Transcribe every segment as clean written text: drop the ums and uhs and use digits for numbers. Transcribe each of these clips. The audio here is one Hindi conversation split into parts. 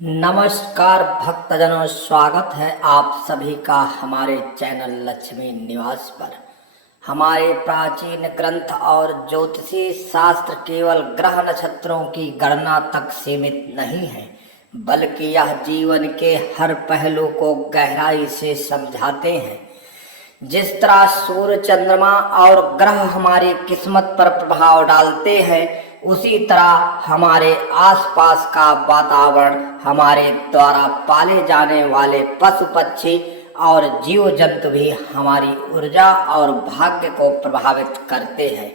नमस्कार भक्तजनों, स्वागत है आप सभी का हमारे चैनल लक्ष्मी निवास पर। हमारे प्राचीन ग्रंथ और ज्योतिषी शास्त्र केवल ग्रह नक्षत्रों की गणना तक सीमित नहीं है, बल्कि यह जीवन के हर पहलू को गहराई से समझाते हैं। जिस तरह सूर्य, चंद्रमा और ग्रह हमारी किस्मत पर प्रभाव डालते हैं, उसी तरह हमारे आसपास का वातावरण हमारे द्वारा पाले जाने वाले पशु पक्षी और जीव जंतु भी हमारी ऊर्जा और भाग्य को प्रभावित करते हैं।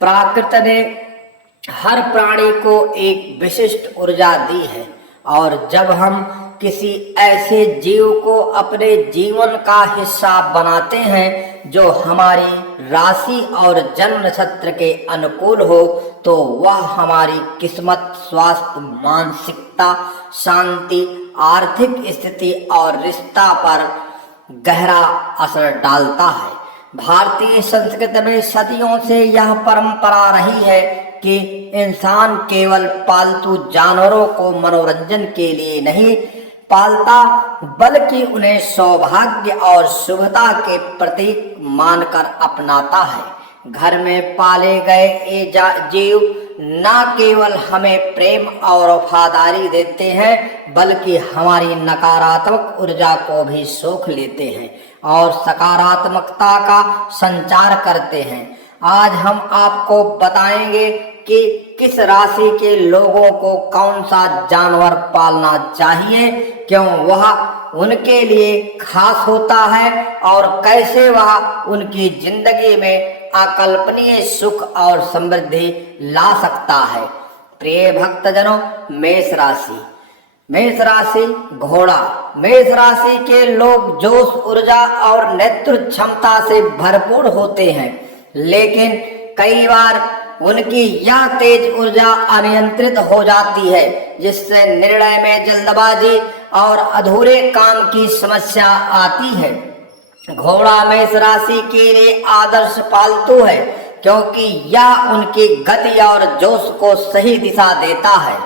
प्रकृति ने हर प्राणी को एक विशिष्ट ऊर्जा दी है, और जब हम किसी ऐसे जीव को अपने जीवन का हिस्सा बनाते हैं जो हमारी राशि और जन्म नक्षत्र के अनुकूल हो, तो वह हमारी किस्मत, स्वास्थ्य, मानसिकता, शांति, आर्थिक स्थिति और रिश्ता पर गहरा असर डालता है। भारतीय संस्कृति में सदियों से यह परंपरा रही है कि इंसान केवल पालतू जानवरों को मनोरंजन के लिए नहीं पालता, बल्कि उन्हें सौभाग्य और शुभता के प्रतीक मानकर अपनाता है। घर में पाले गए ये जीव न केवल हमें प्रेम और वफादारी देते हैं, बल्कि हमारी नकारात्मक ऊर्जा को भी सोख लेते हैं और सकारात्मकता का संचार करते हैं। आज हम आपको बताएंगे कि किस राशि के लोगों को कौन सा जानवर पालना चाहिए, क्यों वह उनके लिए खास होता है और कैसे वह उनकी जिंदगी में अकल्पनीय सुख और समृद्धि ला सकता है। प्रिय भक्तजनों, मेष राशि। मेष राशि घोड़ा। मेष राशि के लोग जोश, ऊर्जा और नेतृत्व क्षमता से भरपूर होते हैं, लेकिन कई बार उनकी यह तेज ऊर्जा अनियंत्रित हो जाती है, जिससे निर्णय में जल्दबाजी और अधूरे काम की समस्या आती है। घोड़ा मेष राशि के लिए आदर्श पालतू है, क्योंकि यह उनकी गति और जोश को सही दिशा देता है।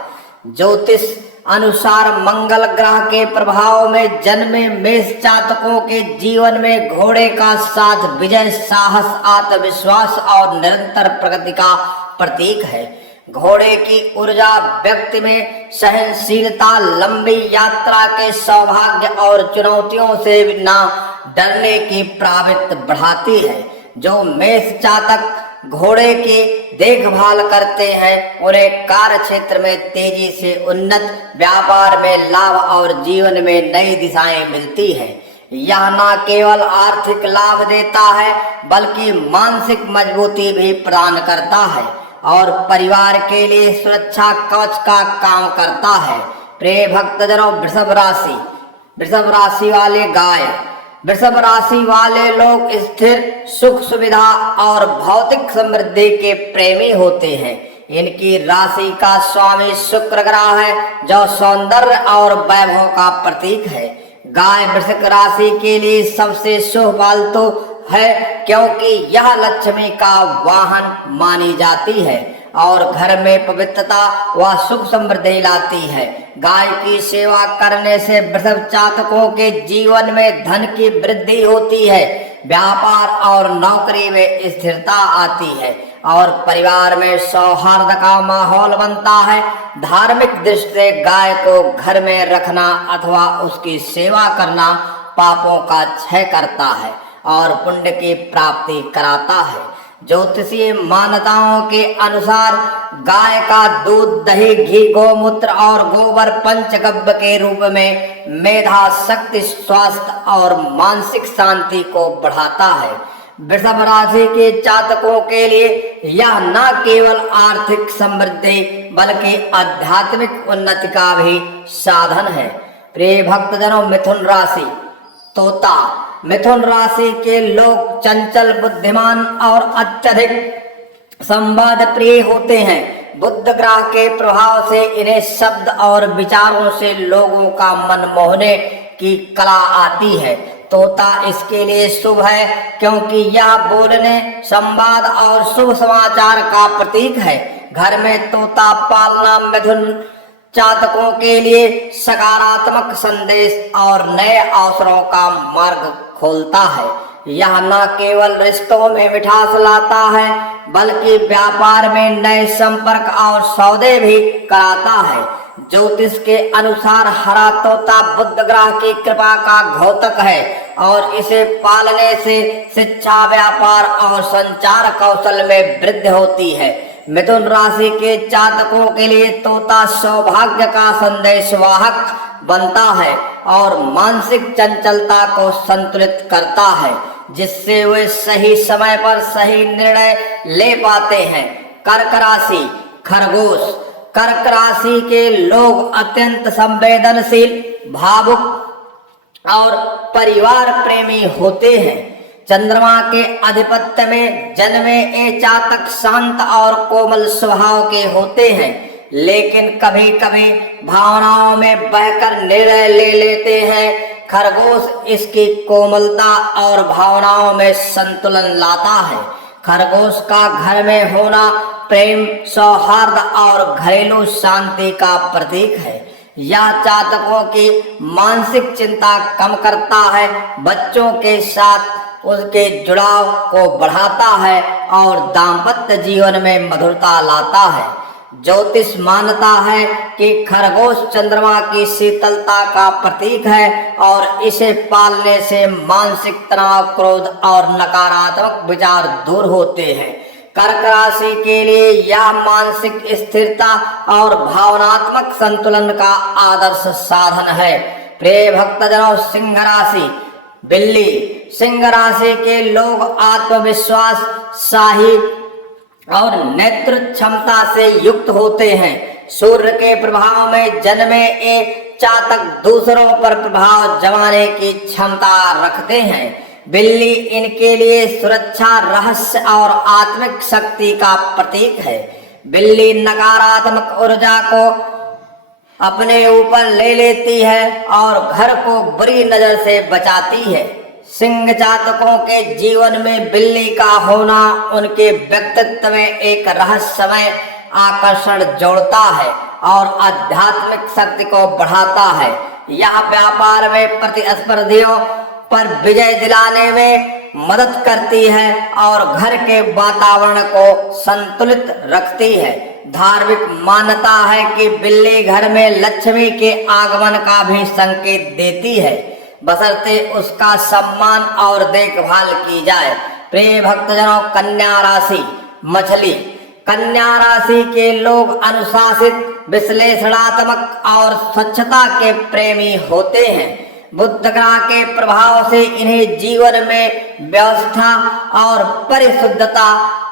ज्योतिष अनुसार मंगल ग्रह के प्रभाव में जन्मे मेष जातकों के जीवन में घोड़े का साथ विजय, साहस, आत्मविश्वास और निरंतर प्रगति का प्रतीक है। घोड़े की ऊर्जा व्यक्ति में सहनशीलता, लंबी यात्रा के सौभाग्य और चुनौतियों से न डरने की प्रवृत्ति बढ़ाती है। जो मेष जातक घोड़े की देखभाल करते हैं, उन्हें कार्य क्षेत्र में तेजी से उन्नत, व्यापार में लाभ और जीवन में नई दिशाएं मिलती है। यह न केवल आर्थिक लाभ देता है, बल्कि मानसिक मजबूती भी प्रदान करता है और परिवार के लिए सुरक्षा कवच का काम करता है। प्रिय भक्तजनों, वृषभ राशि। वृषभ राशि वाले गाय। वृषभ राशि वाले लोग स्थिर, सुख, सुविधा और भौतिक समृद्धि के प्रेमी होते हैं। इनकी राशि का स्वामी शुक्र ग्रह है, जो सौंदर्य और वैभव का प्रतीक है। गाय वृश्चिक राशि के लिए सबसे शुभ पालतू है, क्योंकि यह लक्ष्मी का वाहन मानी जाती है और घर में पवित्रता व सुख समृद्धि लाती है। गाय की सेवा करने से वृषभ जातकों के जीवन में धन की वृद्धि होती है, व्यापार और नौकरी में स्थिरता आती है और परिवार में सौहार्द का माहौल बनता है। धार्मिक दृष्टि से गाय को घर में रखना अथवा उसकी सेवा करना पापों का क्षय करता है और पुण्य की प्राप्ति कराता है। ज्योतिषीय मान्यताओं के अनुसार गाय का दूध, दही, घी, गोमूत्र और गोबर पंचगव्य के रूप में मेधा शक्ति, स्वास्थ्य और मानसिक शांति को बढ़ाता है। वृषभ राशि के जातकों के लिए यह न केवल आर्थिक समृद्धि बल्कि आध्यात्मिक उन्नति का भी साधन है। प्रिय भक्तजनों, मिथुन राशि। तोता। मिथुन राशि के लोग चंचल, बुद्धिमान और अत्यधिक संवाद प्रिय होते हैं। बुध ग्रह के प्रभाव से इन्हें शब्द और विचारों से लोगों का मन मोहने की कला आती है। तोता इसके लिए शुभ है, क्योंकि यह बोलने, संवाद और शुभ समाचार का प्रतीक है। घर में तोता पालना मिथुन जातकों के लिए सकारात्मक संदेश और नए अवसरों का मार्ग खोलता है। यह न केवल रिश्तों में मिठास लाता है बल्कि व्यापार में नए संपर्क और सौदे भी कराता है। ज्योतिष के अनुसार हरा तोता बुध ग्रह की कृपा का द्योतक है और इसे पालने से शिक्षा, व्यापार और संचार कौशल में वृद्धि होती है। मिथुन राशि के जातकों के लिए तोता सौभाग्य का संदेशवाहक बनता है और मानसिक चंचलता को संतुलित करता है, जिससे वे सही समय पर सही निर्णय ले पाते हैं। कर्क राशि, खरगोश। कर्क राशि के लोग अत्यंत संवेदनशील, भावुक और परिवार प्रेमी होते हैं। चंद्रमा के आधिपत्य में जन्मे ये जातक शांत और कोमल स्वभाव के होते हैं, लेकिन कभी कभी भावनाओं में बहकर निर्णय ले लेते हैं। खरगोश इसकी कोमलता और भावनाओं में संतुलन लाता है। खरगोश का घर में होना प्रेम, सौहार्द और घरेलू शांति का प्रतीक है। यह जातकों की मानसिक चिंता कम करता है, बच्चों के साथ उसके जुड़ाव को बढ़ाता है और दाम्पत्य जीवन में मधुरता लाता है। ज्योतिष मानता है कि खरगोश चंद्रमा की शीतलता का प्रतीक है और इसे पालने से मानसिक तनाव, क्रोध और नकारात्मक विचार दूर होते हैं। कर्क राशि के लिए यह मानसिक स्थिरता और भावनात्मक संतुलन का आदर्श साधन है। प्रिय भक्तजनों, सिंह राशि, बिल्ली। सिंह राशि के लोग आत्मविश्वास, शाही और नेतृत्व क्षमता से युक्त होते हैं। सूर्य के प्रभाव में जन्मे ये जातक दूसरों पर प्रभाव जमाने की क्षमता रखते हैं। बिल्ली इनके लिए सुरक्षा, रहस्य और आत्मिक शक्ति का प्रतीक है। बिल्ली नकारात्मक ऊर्जा को अपने ऊपर ले लेती है और घर को बुरी नजर से बचाती है। सिंह जातकों के जीवन में बिल्ली का होना उनके व्यक्तित्व में एक रहस्यमय आकर्षण जोड़ता है और आध्यात्मिक शक्ति को बढ़ाता है। यह व्यापार में प्रतिस्पर्धियों पर विजय दिलाने में मदद करती है और घर के वातावरण को संतुलित रखती है। धार्मिक मान्यता है कि बिल्ली घर में लक्ष्मी के आगमन का भी संकेत देती है, बशर्ते उसका सम्मान और देखभाल की जाए। प्रिय भक्तजनों, कन्या राशि, मछली। कन्या राशि के लोग अनुशासित, विश्लेषणात्मक और स्वच्छता के प्रेमी होते हैं। बुध ग्रह के प्रभाव से इन्हें जीवन में व्यवस्था और परिशुद्धता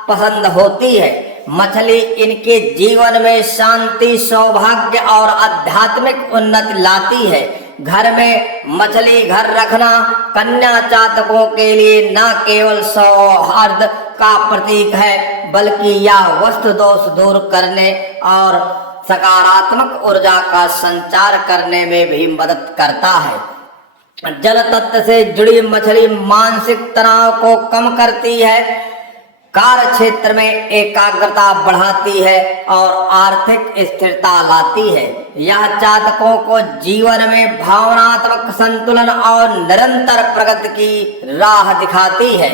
पसंद होती है। मछली इनके जीवन में शांति, सौभाग्य और आध्यात्मिक उन्नति लाती है। घर में मछली घर रखना कन्या जातकों के लिए न केवल सौहार्द का प्रतीक है बल्कि यह वस्तु दोष दूर करने और सकारात्मक ऊर्जा का संचार करने में भी मदद करता है। जल तत्व से जुड़ी मछली मानसिक तनाव को कम करती है, कार्य क्षेत्र में एकाग्रता बढ़ाती है और आर्थिक स्थिरता लाती है। यह जातकों को जीवन में भावनात्मक संतुलन और निरंतर प्रगति की राह दिखाती है।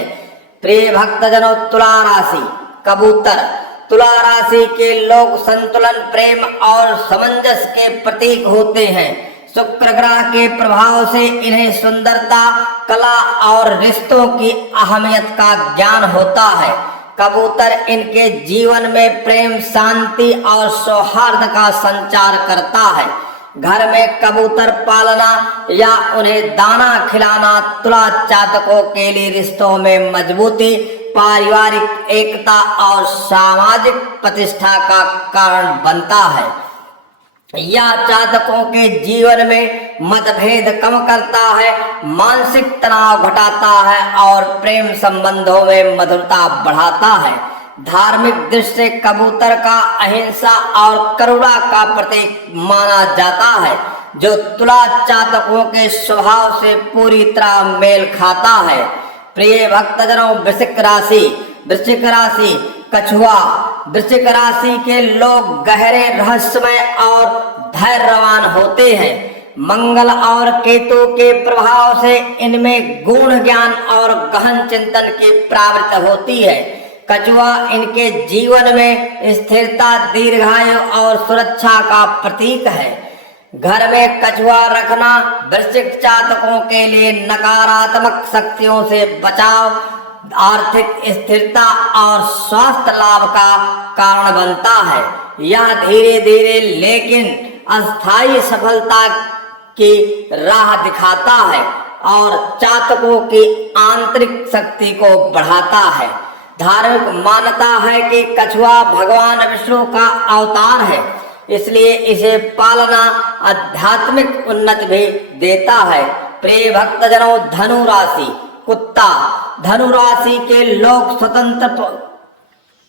प्रिय भक्तजनों, तुला राशि, कबूतर। तुला राशि के लोग संतुलन, प्रेम और सामंजस्य के प्रतीक होते हैं। शुक्र ग्रह के प्रभाव से इन्हें सुंदरता, कला और रिश्तों की अहमियत का ज्ञान होता है। कबूतर इनके जीवन में प्रेम, शांति और सौहार्द का संचार करता है। घर में कबूतर पालना या उन्हें दाना खिलाना तुला जातकों के लिए रिश्तों में मजबूती, पारिवारिक एकता और सामाजिक प्रतिष्ठा का कारण बनता है। यह जातकों के जीवन में मतभेद कम करता है, मानसिक तनाव घटाता है और प्रेम संबंधों में मधुरता बढ़ाता है। धार्मिक दृष्टि से कबूतर का अहिंसा और करुणा का प्रतीक माना जाता है, जो तुला जातकों के स्वभाव से पूरी तरह मेल खाता है। प्रिय भक्तजनों, वृश्चिक राशि। वृश्चिक राशि, कछुआ। वृश्चिक राशि के लोग गहरे, रहस्यमय और धैर्यवान होते हैं। मंगल और केतु के प्रभाव से इनमें गूढ़ ज्ञान और गहन चिंतन की प्रवृत्ति होती है। कछुआ इनके जीवन में स्थिरता, दीर्घायु और सुरक्षा का प्रतीक है। घर में कछुआ रखना वृश्चिक जातकों के लिए नकारात्मक शक्तियों से बचाव, आर्थिक स्थिरता और स्वास्थ्य लाभ का कारण बनता है। यह धीरे धीरे लेकिन अस्थायी सफलता की राह दिखाता है और जातकों की आंतरिक शक्ति को बढ़ाता है। धार्मिक मान्यता है कि कछुआ भगवान विष्णु का अवतार है, इसलिए इसे पालना आध्यात्मिक उन्नति भी देता है। प्रिय भक्तजनों, धनु राशि कुत्ता। धनु राशि के लोग स्वतंत्र,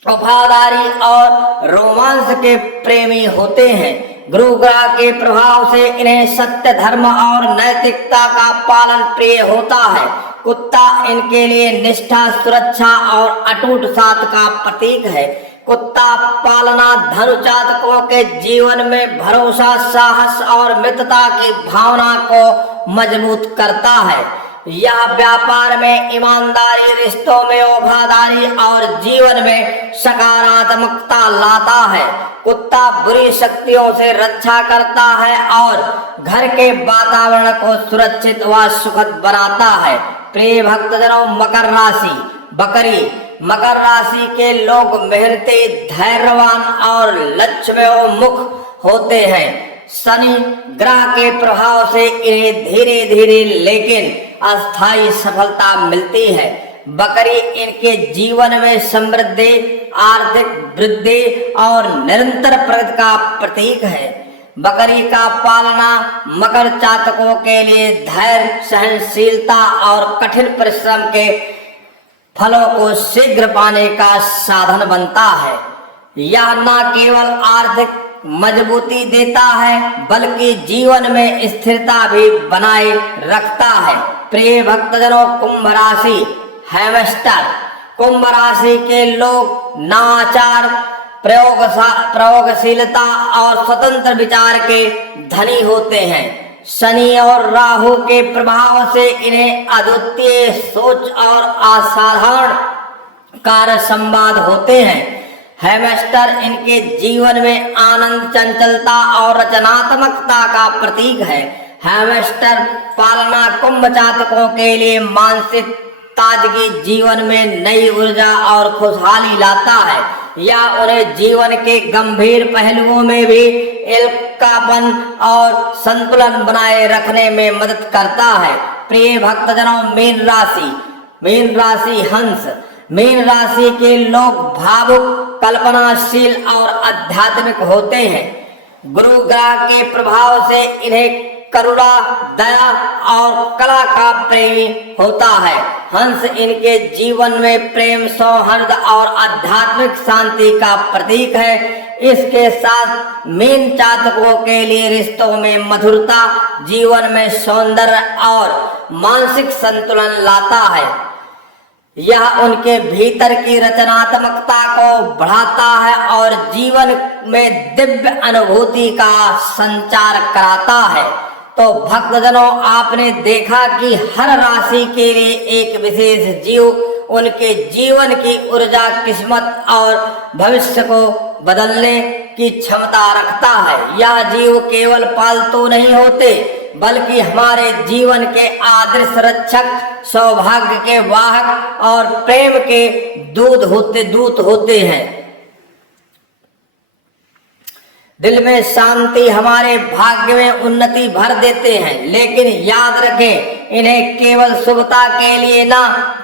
वफादारी और रोमांस के प्रेमी होते हैं। गुरु ग्रह के प्रभाव से इन्हें सत्य, धर्म और नैतिकता का पालन प्रिय होता है। कुत्ता इनके लिए निष्ठा, सुरक्षा और अटूट साथ का प्रतीक है। कुत्ता पालना धनु जातकों के जीवन में भरोसा, साहस और मित्रता की भावना को मजबूत करता है। यह व्यापार में ईमानदारी, रिश्तों में वफादारी और जीवन में सकारात्मकता लाता है। कुत्ता बुरी शक्तियों से रक्षा करता है और घर के वातावरण को सुरक्षित व सुखद बनाता है। प्रिय भक्तजनों, मकर राशि बकरी। मकर राशि के लोग मेहनती, धैर्यवान और लक्ष्योन्मुख होते हैं। शनि ग्रह के प्रभाव से इन्हें धीरे धीरे लेकिन अस्थायी सफलता मिलती है। बकरी इनके जीवन में समृद्धि, आर्थिक वृद्धि और निरंतर प्रगति का प्रतीक है। बकरी का पालना मकर जातकों के लिए धैर्य, सहनशीलता और कठिन परिश्रम के फलों को शीघ्र पाने का साधन बनता है। यह न केवल आर्थिक मजबूती देता है बल्कि जीवन में स्थिरता भी बनाए रखता है। प्रिय भक्तजनों, कुंभ राशि हैमस्टर। कुंभ राशि के लोग नवाचार, प्रयोगशीलता और स्वतंत्र विचार के धनी होते हैं। शनि और राहु के प्रभाव से इन्हें अद्वितीय सोच और असाधारण कार्य संवाद होते हैं। हैमस्टर इनके जीवन में आनंद, चंचलता और रचनात्मकता का प्रतीक है। हैमस्टर पालना कुंभ जातकों के लिए मानसिक ताजगी, जीवन में नई ऊर्जा और खुशहाली लाता है। यह उन्हें जीवन के गंभीर पहलुओं में भी एकापन और संतुलन बनाए रखने में मदद करता है। प्रिय भक्तजनों, मीन राशि। मीन राशि हंस। मीन राशि के लोग भावुक, कल्पनाशील और आध्यात्मिक होते हैं। गुरु ग्रह के प्रभाव से इन्हें करुणा, दया और कला का प्रेमी होता है। हंस इनके जीवन में प्रेम, सौहार्द और आध्यात्मिक शांति का प्रतीक है। इसके साथ मीन जातकों के लिए रिश्तों में मधुरता, जीवन में सौंदर्य और मानसिक संतुलन लाता है। यह उनके भीतर की रचनात्मकता को बढ़ाता है और जीवन में दिव्य अनुभूति का संचार कराता है। तो भक्तजनों, आपने देखा कि हर राशि के लिए एक विशेष जीव उनके जीवन की ऊर्जा, किस्मत और भविष्य को बदलने की क्षमता रखता है। यह जीव केवल पालतू नहीं होते बल्कि हमारे जीवन के आदर्श रक्षक, सौभाग्य के वाहक और प्रेम के दूत होते हैं। दिल में शांति, हमारे भाग्य में उन्नति भर देते हैं। लेकिन याद रखें, इन्हें केवल शुभता के लिए ना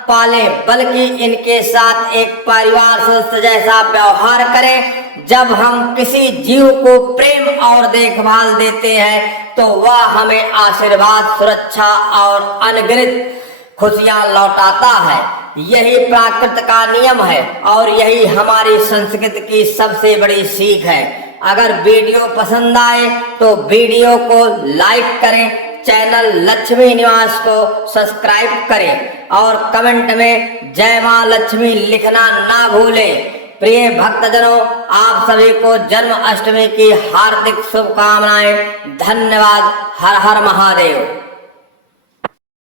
पालें बल्कि इनके साथ एक परिवार सदस्य जैसा व्यवहार करें। जब हम किसी जीव को प्रेम और देखभाल देते हैं तो वह हमें आशीर्वाद, सुरक्षा और अनगिनत खुशियां लौटाता है। यही प्रकृति का नियम है और यही हमारी संस्कृति की सबसे बड़ी सीख है। अगर वीडियो पसंद आए तो वीडियो को लाइक करें, चैनल लक्ष्मी निवास को सब्सक्राइब करें और कमेंट में जय मां लक्ष्मी लिखना ना भूलें। प्रिय भक्तजनों, आप सभी को जन्माष्टमी की हार्दिक शुभकामनाएं। धन्यवाद। हर हर महादेव।